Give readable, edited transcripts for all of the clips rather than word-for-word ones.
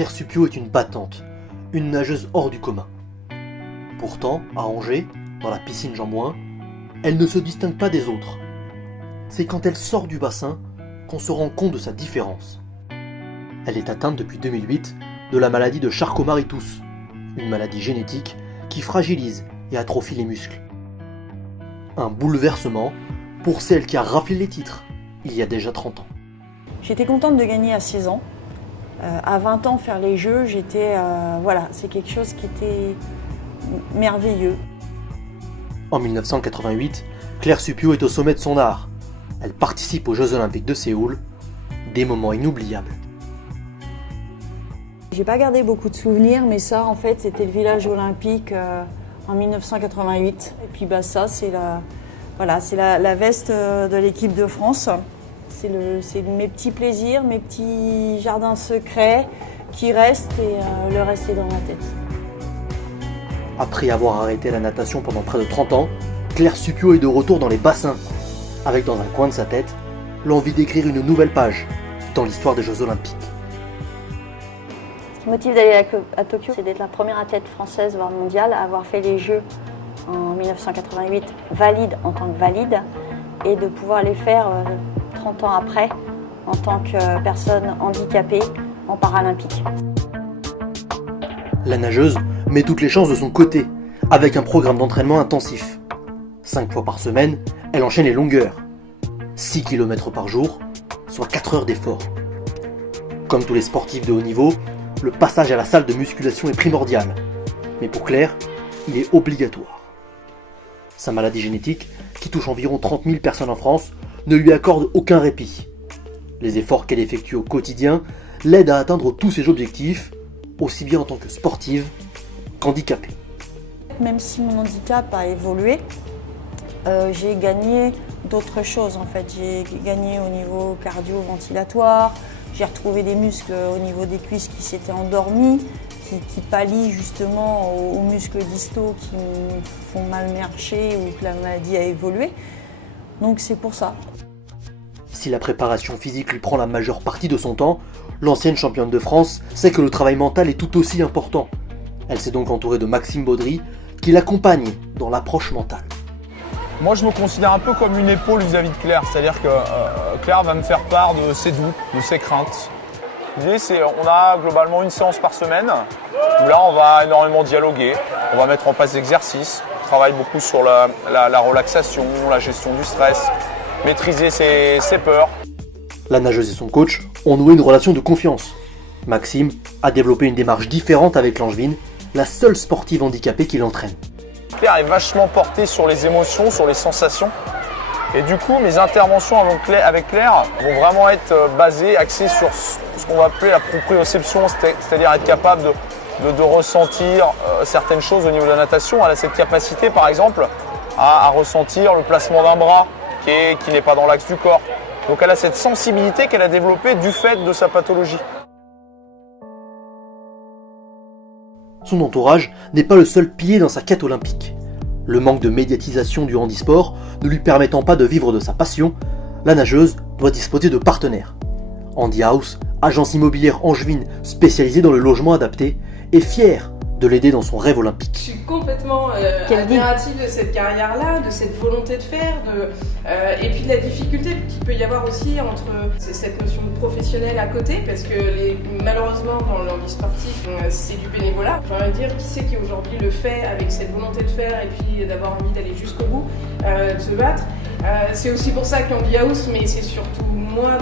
Claire Supiot est une battante, une nageuse hors du commun. Pourtant, à Angers, dans la piscine Jean-Mouin, elle ne se distingue pas des autres. C'est quand elle sort du bassin qu'on se rend compte de sa différence. Elle est atteinte depuis 2008 de la maladie de Charcot-Marie-Tooth, une maladie génétique qui fragilise et atrophie les muscles. Un bouleversement pour celle qui a raflé les titres il y a déjà 30 ans. J'étais contente de gagner à 16 ans. À 20 ans, faire les Jeux, c'est quelque chose qui était merveilleux. En 1988, Claire Supiot est au sommet de son art. Elle participe aux Jeux Olympiques de Séoul, des moments inoubliables. J'ai pas gardé beaucoup de souvenirs, mais ça, en fait, c'était le village olympique en 1988. Et puis ça, c'est la veste de l'équipe de France. C'est mes petits plaisirs, mes petits jardins secrets qui restent et le reste est dans ma tête. Après avoir arrêté la natation pendant près de 30 ans, Claire Supiot est de retour dans les bassins, avec dans un coin de sa tête l'envie d'écrire une nouvelle page dans l'histoire des Jeux Olympiques. Ce qui me motive d'aller à Tokyo, c'est d'être la première athlète française, voire mondiale, à avoir fait les Jeux en 1988 valide en tant que valide et de pouvoir les faire 30 ans après en tant que personne handicapée en paralympique. La nageuse met toutes les chances de son côté, avec un programme d'entraînement intensif. 5 fois par semaine, elle enchaîne les longueurs. 6 km par jour, soit 4 heures d'effort. Comme tous les sportifs de haut niveau, le passage à la salle de musculation est primordial. Mais pour Claire, il est obligatoire. Sa maladie génétique, qui touche environ 30 000 personnes en France, ne lui accorde aucun répit. Les efforts qu'elle effectue au quotidien l'aident à atteindre tous ses objectifs, aussi bien en tant que sportive qu'handicapée. Même si mon handicap a évolué, j'ai gagné d'autres choses en fait. J'ai gagné au niveau cardio-ventilatoire, j'ai retrouvé des muscles au niveau des cuisses qui s'étaient endormis, qui pallient justement aux muscles distaux qui me font mal marcher ou que la maladie a évolué. Donc c'est pour ça. Si la préparation physique lui prend la majeure partie de son temps, l'ancienne championne de France sait que le travail mental est tout aussi important. Elle s'est donc entourée de Maxime Baudry, qui l'accompagne dans l'approche mentale. Moi, je me considère un peu comme une épaule vis-à-vis de Claire, c'est-à-dire que Claire va me faire part de ses doutes, de ses craintes. L'idée, c'est on a globalement une séance par semaine, où là, on va énormément dialoguer, on va mettre en place des exercices, on travaille beaucoup sur la relaxation, la gestion du stress, maîtriser ses peurs. La nageuse et son coach ont noué une relation de confiance. Maxime a développé une démarche différente avec Langevin, la seule sportive handicapée qui l'entraîne. Claire est vachement portée sur les émotions, sur les sensations. Et du coup, mes interventions avec Claire vont vraiment être basées, axées sur ce qu'on va appeler la proprioception, c'est-à-dire être capable de ressentir certaines choses au niveau de la natation. Elle a cette capacité, par exemple, à ressentir le placement d'un bras qui n'est pas dans l'axe du corps. Donc elle a cette sensibilité qu'elle a développée du fait de sa pathologie. Son entourage n'est pas le seul pilier dans sa quête olympique. Le manque de médiatisation du handisport ne lui permettant pas de vivre de sa passion, la nageuse doit disposer de partenaires. Handy House, agence immobilière angevine spécialisée dans le logement adapté, est fière de l'aider dans son rêve olympique. Je suis complètement admirative de cette carrière-là, de cette volonté de faire, et puis de la difficulté qu'il peut y avoir aussi entre cette notion de professionnel à côté, parce que malheureusement dans le handisport sportif, c'est du bénévolat. J'ai envie de dire, qui c'est qui aujourd'hui le fait avec cette volonté de faire et puis d'avoir envie d'aller jusqu'au bout, de se battre. C'est aussi pour ça qu'Handy House, mais c'est surtout moi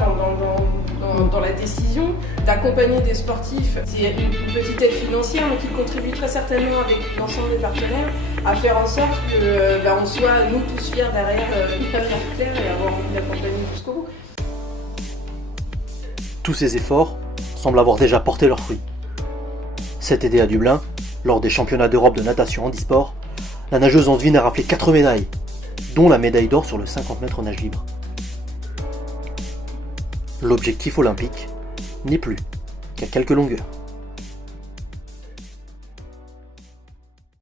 dans la décision d'accompagner des sportifs. C'est une petite aide financière, mais qui contribue très certainement avec l'ensemble des partenaires à faire en sorte que on soit nous tous fiers derrière Claire et avoir envie d'accompagner jusqu'au bout. Tous ces efforts semblent avoir déjà porté leurs fruits. Cet été à Dublin, lors des championnats d'Europe de natation handisport, la nageuse angevine a raflé 4 médailles, dont la médaille d'or sur le 50 mètres nage libre. L'objectif olympique n'est plus qu'à quelques longueurs.